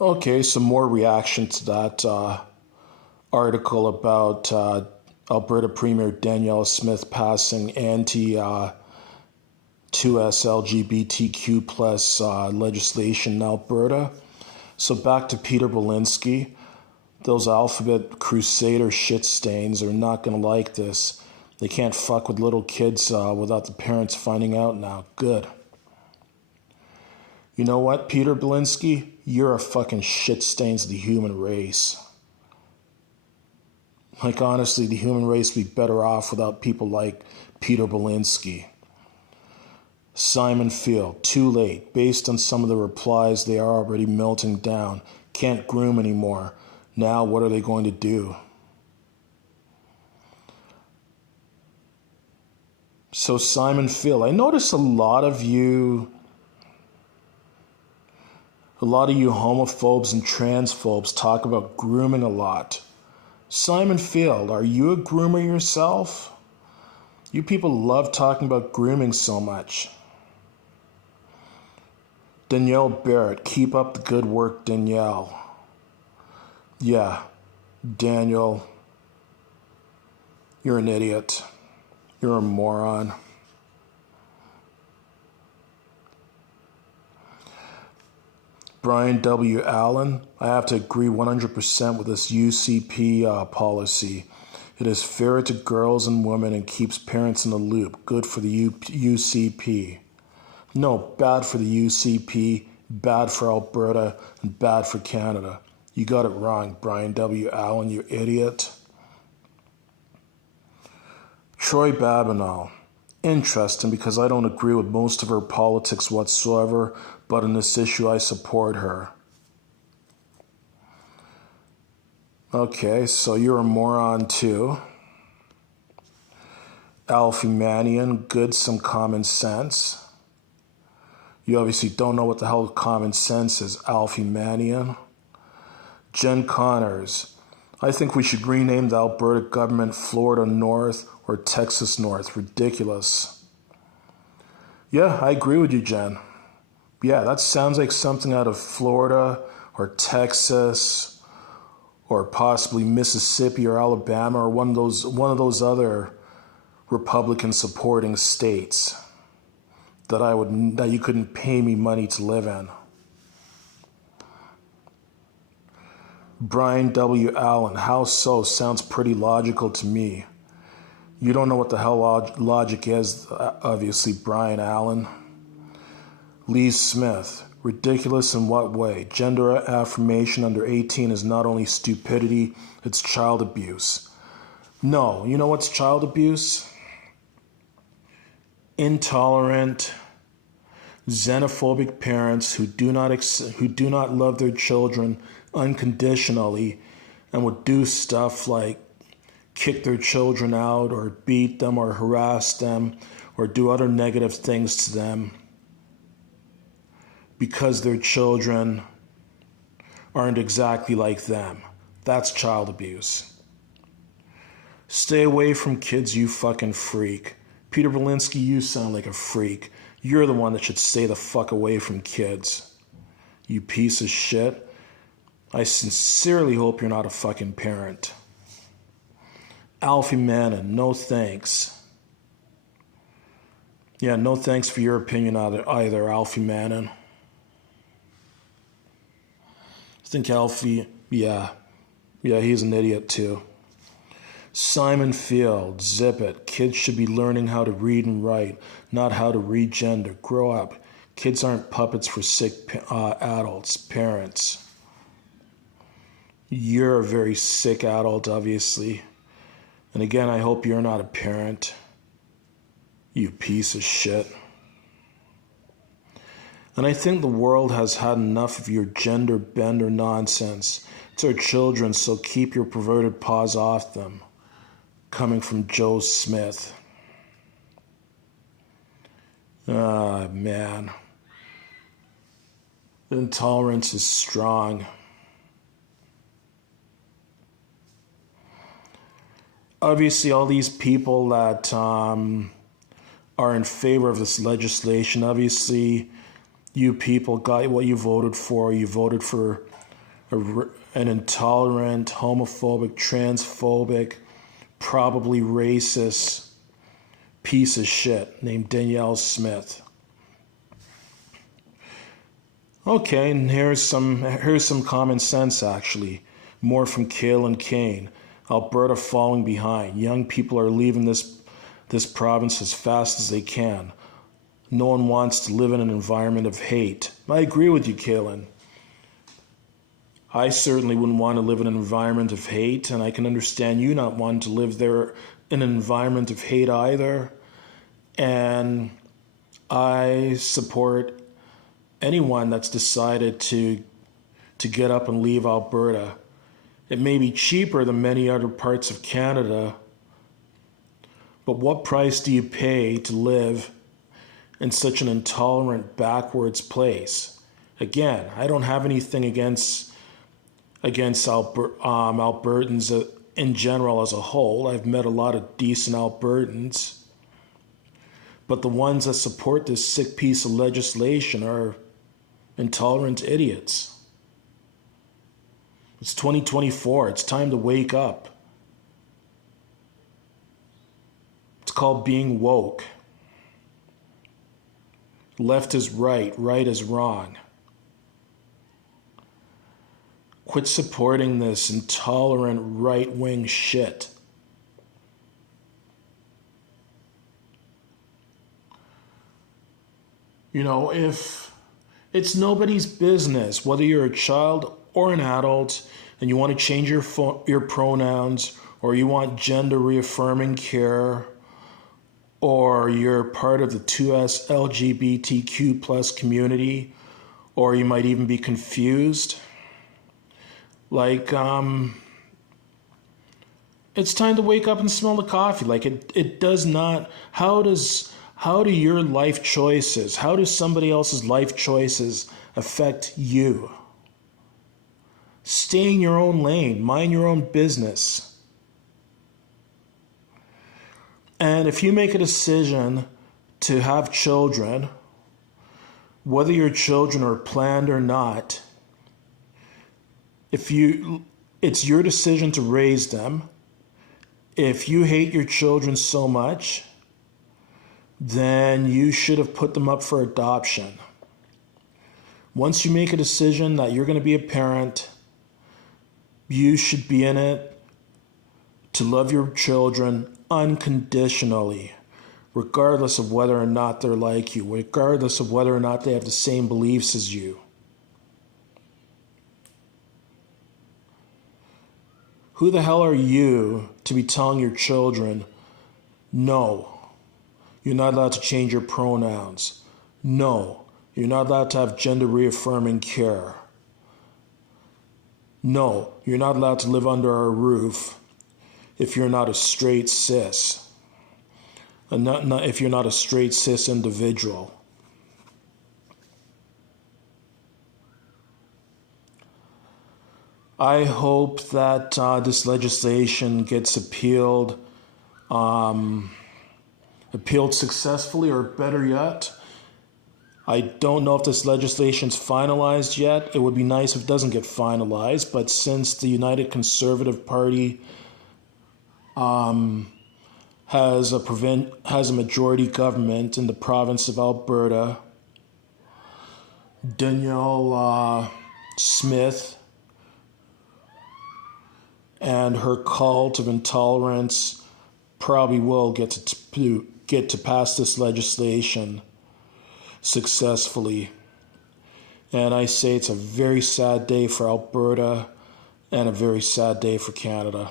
Okay, some more reaction to that article about Alberta Premier Danielle Smith passing anti 2S LGBTQ plus legislation in Alberta. So back to Peter Belinsky. Those alphabet crusader shit stains are not going to like this. They can't fuck with little kids without the parents finding out now. Good. You know what, Peter Belinsky? You're a fucking shit stains of the human race. Like, honestly, the human race would be better off without people like Peter Belinsky. Simon Field, too late. Based on some of the replies, they are already melting down. Can't groom anymore. Now, what are they going to do? So, Simon Field, I notice a lot of you homophobes and transphobes talk about grooming a lot. Simon Field, are you a groomer yourself? You people love talking about grooming so much. Danielle Barrett, keep up the good work, Danielle. Yeah, Daniel, you're an idiot. You're a moron. Brian W. Allen, I have to agree 100% with this UCP policy. It is fair to girls and women and keeps parents in the loop. Good for the UCP. No, bad for the UCP, bad for Alberta, and bad for Canada. You got it wrong, Brian W. Allen, you idiot. Troy Babineau. Interesting, because I don't agree with most of her politics whatsoever, but on this issue I support her. Okay, so you're a moron too. Alfie Manion, good, some common sense. You obviously don't know what the hell common sense is, Alfie Manion. Jen Connors, I think we should rename the Alberta government Florida North or Texas North. Ridiculous. Yeah, I agree with you, Jen. Yeah, that sounds like something out of Florida or Texas or possibly Mississippi or Alabama or one of those other Republican supporting states that you couldn't pay me money to live in. Brian W. Allen, how so? Sounds pretty logical to me. You don't know what the hell logic is, obviously, Brian Allen. Lee Smith, ridiculous in what way? Gender affirmation under 18 is not only stupidity, it's child abuse. No, you know what's child abuse? Intolerant, xenophobic parents who do not love their children unconditionally and would do stuff like kick their children out or beat them or harass them or do other negative things to them because their children aren't exactly like them. That's child abuse. Stay away from kids, you fucking freak. Peter Belinsky, you sound like a freak. You're the one that should stay the fuck away from kids. You piece of shit. I sincerely hope you're not a fucking parent. Alfie Mannon, no thanks. Yeah, no thanks for your opinion either, Alfie Mannon. I think Alfie, yeah, he's an idiot too. Simon Field, zip it. Kids should be learning how to read and write, not how to read gender. Grow up. Kids aren't puppets for sick adults, parents. You're a very sick adult, obviously. And again, I hope you're not a parent. You piece of shit. And I think the world has had enough of your gender bender nonsense. It's our children, so keep your perverted paws off them. Coming from Joe Smith. Ah, man. Intolerance is strong. Obviously, all these people that are in favor of this legislation, obviously, you people got what you voted for. You voted for an intolerant, homophobic, transphobic, probably racist piece of shit named Danielle Smith. Okay, and here's some common sense actually. More from Kaylan Kane. Alberta falling behind. Young people are leaving this province as fast as they can. No one wants to live in an environment of hate. I agree with you, Kaylan. I certainly wouldn't want to live in an environment of hate, and I can understand you not wanting to live there in an environment of hate either. And I support anyone that's decided to get up and leave Alberta. It may be cheaper than many other parts of Canada, but what price do you pay to live in such an intolerant, backwards place? Again, I don't have anything against Albertans in general as a whole. I've met a lot of decent Albertans, but the ones that support this sick piece of legislation are intolerant idiots. It's 2024. It's time to wake up. It's called being woke. Left is right, right is wrong. Quit supporting this intolerant right-wing shit. If it's nobody's business, whether you're a child or an adult, and you want to change your pronouns, or you want gender reaffirming care, or you're part of the 2S LGBTQ plus community, or you might even be confused. It's time to wake up and smell the coffee. It does not, how do your life choices, how do somebody else's life choices affect you? Stay in your own lane, mind your own business. And if you make a decision to have children, whether your children are planned or not, it's your decision to raise them. If you hate your children so much, then you should have put them up for adoption. Once you make a decision that you're going to be a parent, you should be in it to love your children unconditionally, regardless of whether or not they're like you, regardless of whether or not they have the same beliefs as you. Who the hell are you to be telling your children, no, you're not allowed to change your pronouns. No, you're not allowed to have gender reaffirming care. No, you're not allowed to live under our roof if you're not a straight cis. If you're not a straight cis individual. I hope that this legislation gets appealed successfully, or better yet, I don't know if this legislation's finalized yet. It would be nice if it doesn't get finalized, but since the United Conservative Party has a majority government in the province of Alberta, Danielle Smith and her cult of intolerance probably will get to pass this legislation successfully. And I say it's a very sad day for Alberta and a very sad day for Canada.